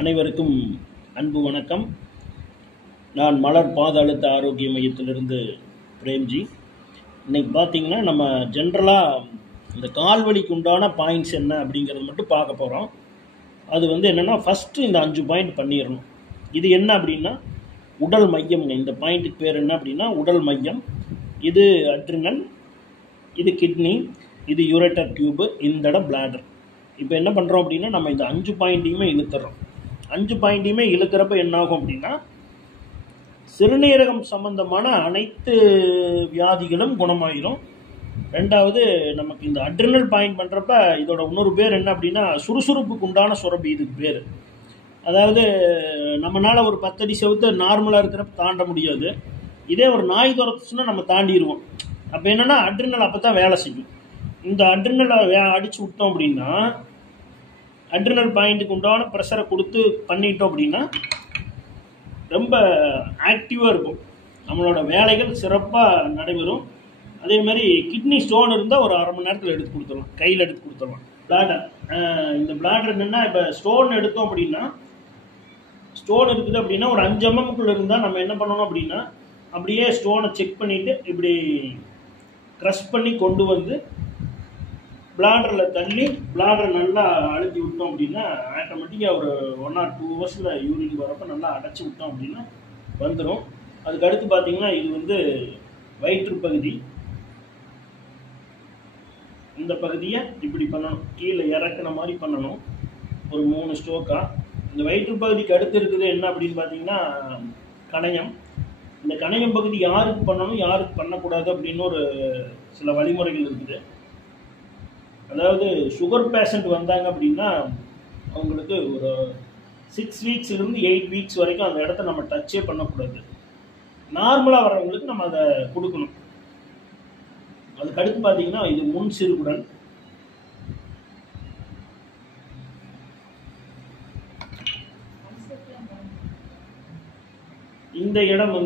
அனைவருக்கும் அன்பு வணக்கம். நான் மலர் பாத அழுத்த ஆரோக்கிய மையத்திலிருந்து பிரேம்ஜி. இன்னைக்கு பார்த்தீங்கன்னா நம்ம ஜென்ரலாக இந்த கால்வலிக்கு உண்டான பாயிண்ட்ஸ் என்ன அப்படிங்கிறது மட்டும் பார்க்க போகிறோம். அது என்னென்னா, ஃபஸ்ட்டு இந்த 5 பாயிண்ட் பண்ணிடணும். இது என்ன அப்படின்னா உடல் மையம்ங்க. இந்த பாயிண்ட்டுக்கு பேர் என்ன அப்படின்னா உடல் மையம். இது அட்ரினல், இது கிட்னி, இது யூரேட்டர் டியூபு, இந்த இடம் பிளாடர். இப்போ என்ன பண்ணுறோம் அப்படின்னா நம்ம இந்த 5 பாயிண்ட்டையுமே இழுத்துறோம். 5 பாயிண்ட்டையுமே இழுக்கிறப்ப என்னாகும் அப்படின்னா சிறுநீரகம் சம்பந்தமான அனைத்து வியாதிகளும் குணமாயிரும். ரெண்டாவது, நமக்கு இந்த அட்ரினல் பாயிண்ட் பண்ணுறப்ப இதோட இன்னொரு பேர் என்ன அப்படின்னா சுறுசுறுப்புக்கு உண்டான சுரப்பி. இதுக்கு பேர், அதாவது நம்மளால் ஒரு 10 அடி செவுத்து நார்மலாக இருக்கிறப்ப தாண்ட முடியாது. இதே ஒரு நாய் துரத்துச்சுன்னா நம்ம தாண்டிடுவோம். அப்போ என்னென்னா அட்ரினல் அப்போ தான் வேலை செய்யும். இந்த அட்ரினலை அடித்து விட்டோம் அப்படின்னா, அட்ரினல் பாயிண்ட்டுக்கு உண்டான ப்ரெஷரை கொடுத்து பண்ணிட்டோம் அப்படின்னா ரொம்ப ஆக்டிவாக இருக்கும். நம்மளோட வேலைகள் சிறப்பாக நடைபெறும். அதே மாதிரி கிட்னி ஸ்டோன் இருந்தால் ஒரு 1/2 மணி நேரத்தில் எடுத்து கொடுத்துடலாம், கையில் எடுத்து கொடுத்துடலாம். பிளாடர், இந்த பிளாடர் என்னென்னா, இப்போ ஸ்டோன் எடுத்தோம் அப்படின்னா, ஸ்டோன் இருக்குது அப்படின்னா ஒரு 5 mmக்குள்ளே இருந்தால் நம்ம என்ன பண்ணணும் அப்படின்னா அப்படியே ஸ்டோனை செக் பண்ணிவிட்டு இப்படி க்ரஷ் பண்ணி கொண்டு வந்து பிளாடரில் தள்ளி பிளாடரை நல்லா அழுத்தி விட்டோம் அப்படின்னா ஆட்டோமேட்டிக்காக ஒரு 1 or 2 ஹவர்ஸில் யூரின் வரப்போ நல்லா அடைச்சி விட்டோம் அப்படின்னா வந்துடும். அதுக்கு அடுத்து பார்த்தீங்கன்னா இது வயிற்று பகுதி. இந்த பகுதியை இப்படி பண்ணணும், கீழே இறக்குன மாதிரி பண்ணணும், ஒரு 3 ஸ்ட்ரோக்காக. இந்த வயிற்று பகுதிக்கு அடுத்து இருக்குது என்ன அப்படின்னு பார்த்தீங்கன்னா கணையம். இந்த கணையம் பகுதி யாருக்கு பண்ணணும் யாருக்கு பண்ணக்கூடாது அப்படின்னு ஒரு சில வழிமுறைகள் இருக்குது. அதாவது சுகர் பேஷண்ட் வந்தாங்க அப்படின்னா அவங்களுக்கு ஒரு 6 வீக்ஸ்லேருந்து 8 வீக்ஸ் வரைக்கும் அந்த இடத்த நம்ம டச்சே பண்ணக்கூடாது. நார்மலாக வர்றவங்களுக்கு நம்ம அதை கொடுக்கணும். அதுக்கு அடுத்து பார்த்தீங்கன்னா இது முன் சிறுகுடல். இந்த இடம்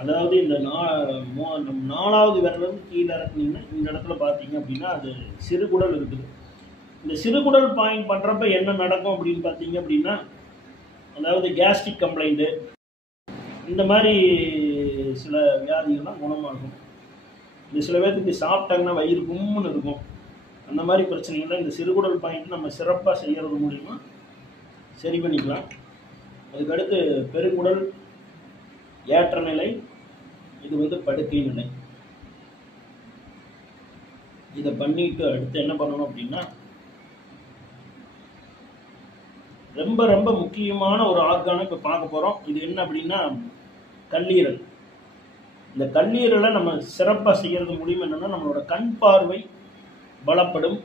அதாவது இந்த 4வது விரலிருந்து கீழே இறக்குனீங்கன்னா இந்த இடத்துல பார்த்தீங்க அப்படின்னா அது சிறுகுடல் இருக்குது. இந்த சிறுகுடல் பாயிண்ட் பண்ணுறப்ப என்ன நடக்கும் அப்படின்னு பார்த்தீங்க அப்படின்னா, அதாவது கேஸ்ட்ரிக் கம்ப்ளைண்ட்டு, இந்த மாதிரி சில வியாதிகள்லாம் குணமாகும். இந்த சில பேர்த்துக்கு சாப்பிட்டாங்கன்னா வயிறு கும்முன்னு இருக்கும். அந்த மாதிரி பிரச்சனைகள்லாம் இந்த சிறுகுடல் பாயிண்ட் நம்ம சிறப்பாக செய்கிறது மூலிமா சரி பண்ணிக்கலாம். அதுக்கடுத்து பெருங்குடல் ஏற்ற நிலை, இது படுக்கை நிலை. இதை பண்ணிட்டு அடுத்து என்ன பண்ணணும் அப்படின்னா ரொம்ப ரொம்ப முக்கியமான ஒரு ஆர்கானை இப்போ பார்க்க போகிறோம். இது என்ன அப்படின்னா கல்லீரல். இந்த கல்லீரலை நம்ம சிறப்பாக செய்கிறது மூலியம் என்னென்னா நம்மளோட கண் பார்வை பலப்படும்.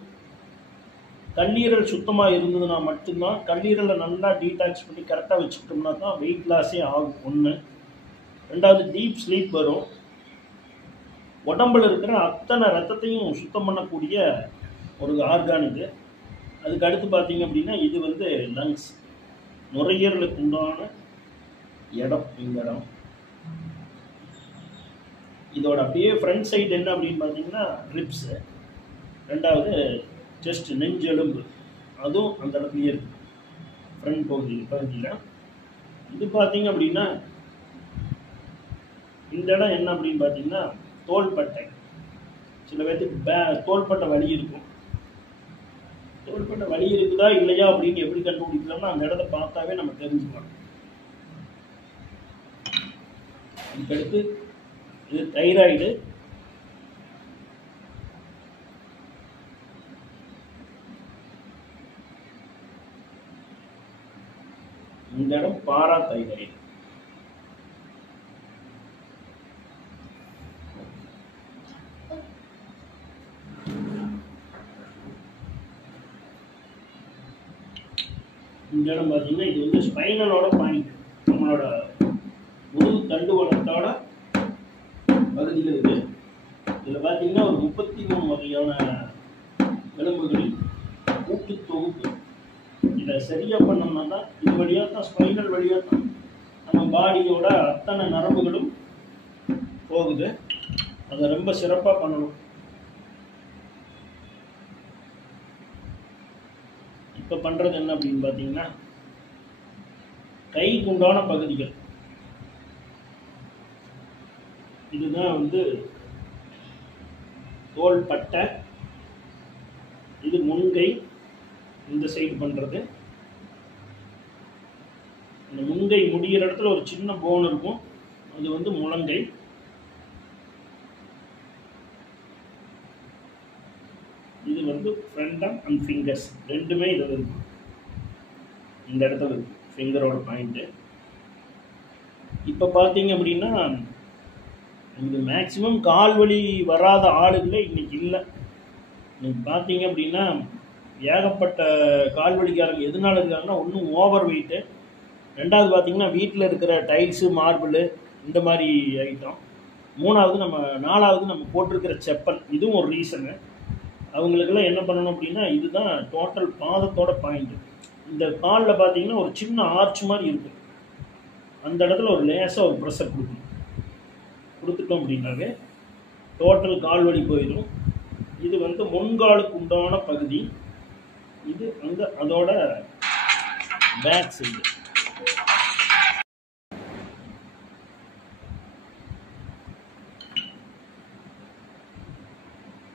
கல்லீரல் சுத்தமாக இருந்ததுன்னா மட்டும்தான், கல்லீரலை நல்லா டீடாக்ஸ் பண்ணி கரெக்டாக வச்சுக்கிட்டோம்னா தான் வெயிட் லாஸே ஆகும். 1. ரெண்டாவது, டீப் ஸ்லீப் வரும். உடம்பில் இருக்கிற அத்தனை ரத்தத்தையும் சுத்தம் பண்ணக்கூடிய ஒரு ஆர்கான் இது. அதுக்கு அடுத்து பார்த்தீங்க அப்படின்னா இது லங்ஸ், நுரையீரலுக்கு உண்டான இடம். இந்த இடம் இதோட அப்படியே ஃப்ரண்ட் சைடு என்ன அப்படின்னு பார்த்தீங்கன்னா ரிப்ஸு. ரெண்டாவது செஸ்ட், நெஞ்செலும்பு, அதுவும் அந்த இடத்துலையே இருக்குது ஃப்ரண்ட் பகுதியில். இது பார்த்தீங்க அப்படின்னா இந்த இடம் என்ன அப்படின்னு பார்த்தீங்கன்னா தோள்பட்டை. சில பேர்த்துக்கு தோள்பட்டை வலி இருக்கும். தோள்பட்டை வலி இருக்குதா இல்லையா அப்படின்னு எப்படி கண்டுபிடிக்கலாம்னா அந்த இடத்த பார்த்தாவே நம்ம தெரிஞ்சுக்கலாம். அதுக்கடுத்து இது தைராய்டு. இந்த இடம் பாரா தைராய்டு. இந்த இடம் பார்த்தீங்கன்னா இது ஸ்பைனலோட பாயிண்ட், நம்மளோட முதுகு தண்டுவடத்தோட பகுதியில் இருக்குது. இதில் பார்த்தீங்கன்னா ஒரு 33 வகையான எலும்புகளில் கூட்டு தொகுப்பு. இதை சரியாக பண்ணோம்னா தான் இது வழியாக தான், ஸ்பைனல் வழியாக தான் நம்ம பாடியோட அத்தனை நரம்புகளும் போகுது. அதை ரொம்ப சிறப்பாக பண்ணணும். இப்போ பண்ணுறது என்ன அப்படின்னு பார்த்தீங்கன்னா, கைக்கு உண்டான பகுதிகள் இதுதான் வந்து தோள் பட்டை, இது முன்கை, இந்த சைடு பண்ணுறது. இந்த முன்கை முடிகிற இடத்துல ஒரு சின்ன போன் இருக்கும், அது வந்து முழங்கை. இது வந்து ஃப்ரண்ட் ஆர்ம் அண்ட் ஃபிங்கர்ஸ் ரெண்டுமே இதில் இருக்கும், இந்த இடத்துல இருக்கு ஃபிங்கரோட பாயிண்ட்டு. இப்போ பார்த்தீங்க அப்படின்னா இது மேக்சிமம் கால் வலி வராத ஆளுகளே இன்னைக்கு இல்லை. இன்னைக்கு பார்த்தீங்க அப்படின்னா ஏகப்பட்ட கால் வலிக்காரங்க எதனால இருக்காங்கன்னா, ஒன்றும் ஓவர் வெயிட்டு, ரெண்டாவது பார்த்தீங்கன்னா வீட்டில் இருக்கிற டைல்ஸு மார்பிள் இந்த மாதிரி ஐட்டம், நாலாவது நம்ம போட்டிருக்கிற செப்பல், இதுவும் ஒரு ரீசனு. அவங்களுக்கெல்லாம் என்ன பண்ணணும் அப்படின்னா, இதுதான் டோட்டல் பாதத்தோட பாயிண்ட்டு. இந்த காலில் பார்த்தீங்கன்னா ஒரு சின்ன ஆர்ச் மாதிரி இருக்கும், அந்த இடத்துல ஒரு லேசாக ஒரு ப்ரெஷர் கொடுத்துட்டோம் அப்படின்னாவே டோட்டல் கால் வலி போயிடும். இது வந்து முன்காலுக்கு உண்டான பகுதி, இது வந்து அதோட பேக் சைடு.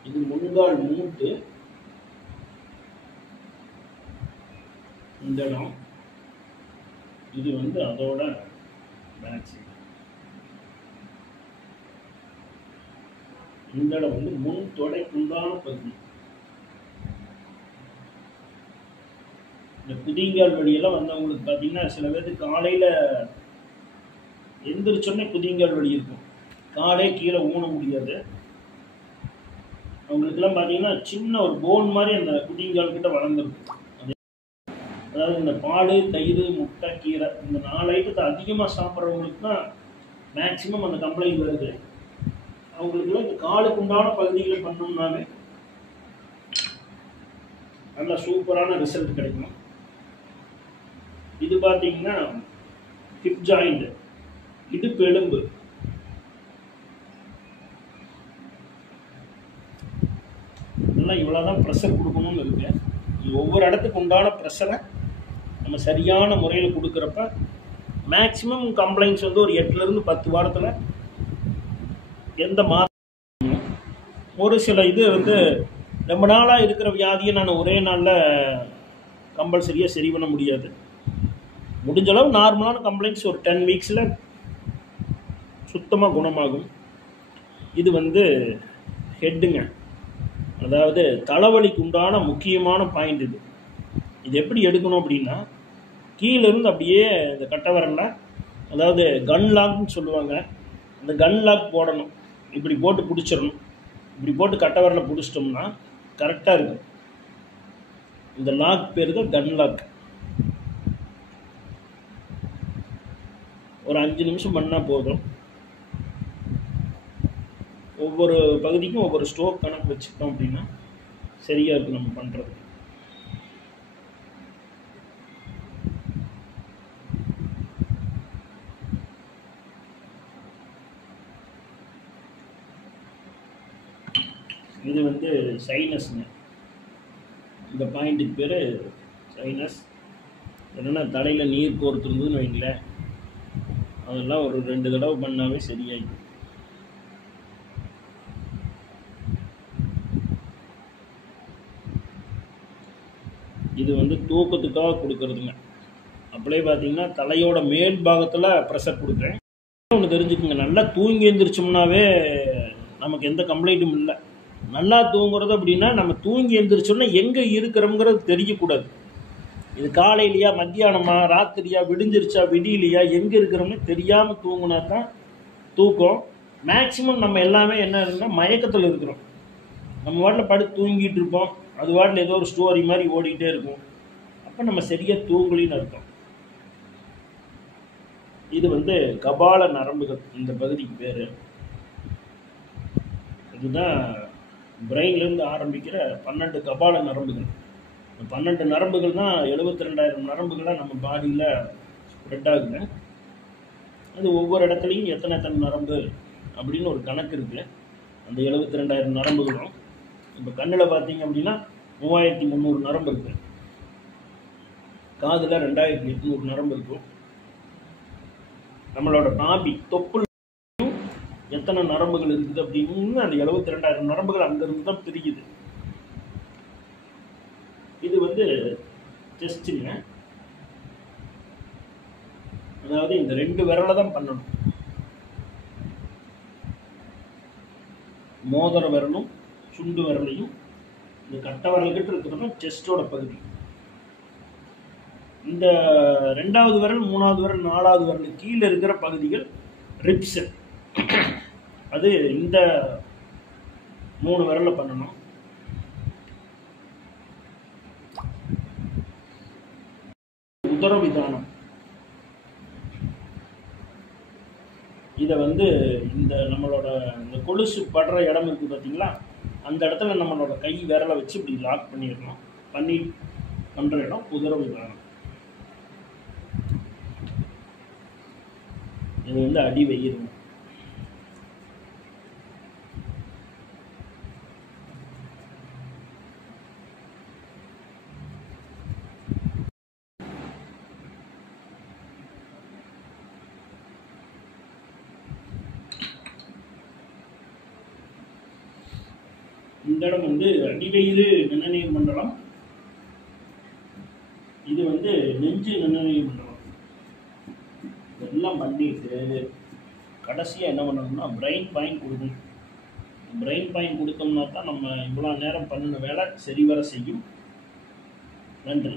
இது முன்கால் மூட்டு, இந்த இடம், இது வந்து அதோட பேக் சைடு. இந்த இடம் வந்து முன் தொடைக்குண்டான பகுதி. இந்த குதிங்கால் வலியெல்லாம் வந்தவங்களுக்கு பார்த்தீங்கன்னா, சில பேருக்கு காலையில் எந்திரிச்சோடனே குதிங்கால் வலி இருக்கும், காலே கீழே ஊன முடியாது. அவங்களுக்கெல்லாம் பார்த்தீங்கன்னா சின்ன ஒரு போன் மாதிரி அந்த குதிங்கால் கிட்ட வளர்ந்துருக்கும். அதாவது இந்த பால், தயிர், முட்டை, கீரை இந்த 4 ஐட்டத்தை அதிகமாக சாப்பிட்றவங்களுக்கு தான் மேக்சிமம் அந்த கம்ப்ளைண்ட் வருது. அவங்களுக்குலாம் இந்த காலுக்கு உண்டான பகுதிகளை பண்ணோம்னாவே நல்ல சூப்பரான ரிசல்ட் கிடைக்கும். இது பார்த்தீங்கன்னா ஹிப் ஜாயிண்ட், இடுப்பு எலும்பு. இதெல்லாம் இவ்வளோதான் ப்ரெஷர் கொடுக்கணும்னு இருக்கு. ஒவ்வொரு இடத்துக்கு உண்டான ப்ரெஷரை நம்ம சரியான முறையில் கொடுக்குறப்ப மேக்சிமம் கம்ப்ளைண்ட்ஸ் வந்து ஒரு 8லேருந்து 10 வாரத்தில் எந்த மாதம். ஒரு சில இது வந்து ரொம்ப நாளாக இருக்கிற வியாதியை நான் ஒரே நாளில் கம்பல்சரியாக சரி பண்ண முடியாது. முடிஞ்சளவு நார்மலான கம்ப்ளைண்ட்ஸ் ஒரு 10 வீக்ஸில் சுத்தமாக குணமாகும். இது வந்து ஹெட்டுங்க, அதாவது தலைவலிக்கு உண்டான முக்கியமான பாயிண்ட் இது. இது எப்படி எடுக்கணும் அப்படின்னா, கீழேருந்து அப்படியே இந்த கட்டை விரலில், அதாவது கன் லாக்னு சொல்லுவாங்க, அந்த கன் லாக் போடணும். இப்படி போட்டு பிடிச்சிடணும், இப்படி போட்டு கட்டை விரலை பிடிச்சிட்டோம்னா கரெக்டாக இருக்கும். இந்த லாக் பேர் தான் கன் லாக். ஒரு 5 நிமிஷம் பண்ணால் போதும். ஒவ்வொரு பகுதிக்கும் ஒவ்வொரு ஸ்ட்ரோக் கணக்கு வச்சுக்கிட்டோம் அப்படின்னா சரியாக இருக்கும் நம்ம பண்ணுறது. இது வந்து சைனஸ்ங்க, இந்த பாயிண்ட்டுக்கு பேர் சைனஸ். என்னென்னா தலையில் நீர் கோர்த்துருந்ததுன்னு வைங்களேன், அதெல்லாம் ஒரு 2 தடவை பண்ணாவே சரியாயிடும். இது வந்து தூக்கத்துக்காக கொடுக்கறதுங்க. அப்படியே பார்த்தீங்கன்னா தலையோட மேல் பாகத்தில் ப்ரெஷர் கொடுக்குறேன். ஒன்று தெரிஞ்சுக்குங்க, நல்லா தூங்கி எழுந்திரிச்சோம்னாவே நமக்கு எந்த கம்ப்ளைண்ட்டும் இல்லை. நல்லா தூங்குறது அப்படின்னா நம்ம தூங்கி எழுந்திரிச்சோன்னா எங்கே இருக்கிறோங்கிறது தெரியக்கூடாது. இது காலையிலையா, மத்தியானமா, ராத்திரியா, விடிஞ்சிருச்சா, விடியிலையா, எங்கே இருக்கிறோம்னு தெரியாமல் தூங்கினா தான் தூக்கம். மேக்சிமம் நம்ம எல்லாமே என்ன இருக்குன்னா மயக்கத்தில் இருக்கிறோம். நம்ம வாட்டில் படுத்து தூங்கிட்டு இருப்போம், அது வாட்டில் ஏதோ ஒரு ஸ்டோரி மாதிரி ஓடிக்கிட்டே இருக்கும். அப்போ நம்ம சரியாக தூங்கலின்னு அர்த்தம். இது வந்து கபால நரம்புகள், இந்த பகுதிக்கு பேர். இதுதான் பிரெயின்லேருந்து ஆரம்பிக்கிற 12 கபால நரம்புகள். இந்த 12 நரம்புகள் தான் 72,000 நரம்புகளாக நம்ம பாடியில் ஸ்ப்ரெட் ஆகுது. அது ஒவ்வொரு இடத்துலையும் எத்தனை நரம்பு அப்படின்னு ஒரு கணக்கு இருக்குது. அந்த 72,000 நரம்புகளும் இப்போ கண்ணில் பார்த்தீங்க அப்படின்னா 3300 நரம்பு இருக்குது. காதில் 2800 நரம்பு இருக்கும். நம்மளோட நாபி தொப்புள் எத்தனை நரம்புகள் இருக்குது அப்படின்னு அந்த 72,000 நரம்புகள் அங்கிருந்து தான் பிரிக்குது. இது வந்து செஸ்ட்டுங்க. அதாவது இந்த 2 விரலை தான் பண்ணணும். மோதிர விரலும் சுண்டு விரலையும் இந்த கட்டை விரல்கிட்ட இருக்கிறதும் செஸ்டோட பகுதி. இந்த 2வது விரல் 3வது விரல் 4வது விரல் கீழே இருக்கிற பகுதிகள் ரிப்ஸ். அது இந்த 3 விரல்ல பண்ணணும். உதரவிதானம் இதை வந்து இந்த நம்மளோட இந்த கொலுசு படுற இடம் இருக்குது பார்த்தீங்களா, அந்த இடத்துல நம்மளோட கை விரலை வச்சு இப்படி லாக் பண்ணிடணும். பண்ணி பண்ணுற இடம் உதரவிதானம். இது வந்து அடி வயிறு. இந்த இடம் வந்து அடிவயிறு நிணநீர் மண்டலம். இது வந்து நெஞ்சு நிணநீர் மண்டலம். இதெல்லாம் பண்ணிட்டு கடைசியாக என்ன பண்ணணும்னா பிரெயின் பாயிண்ட் கொடுக்கணும். பிரெயின் பாயிண்ட் கொடுத்தோம்னா தான் நம்ம இவ்வளோ நேரம் பண்ணின வேலை சரிவர செய்யும். நன்றி.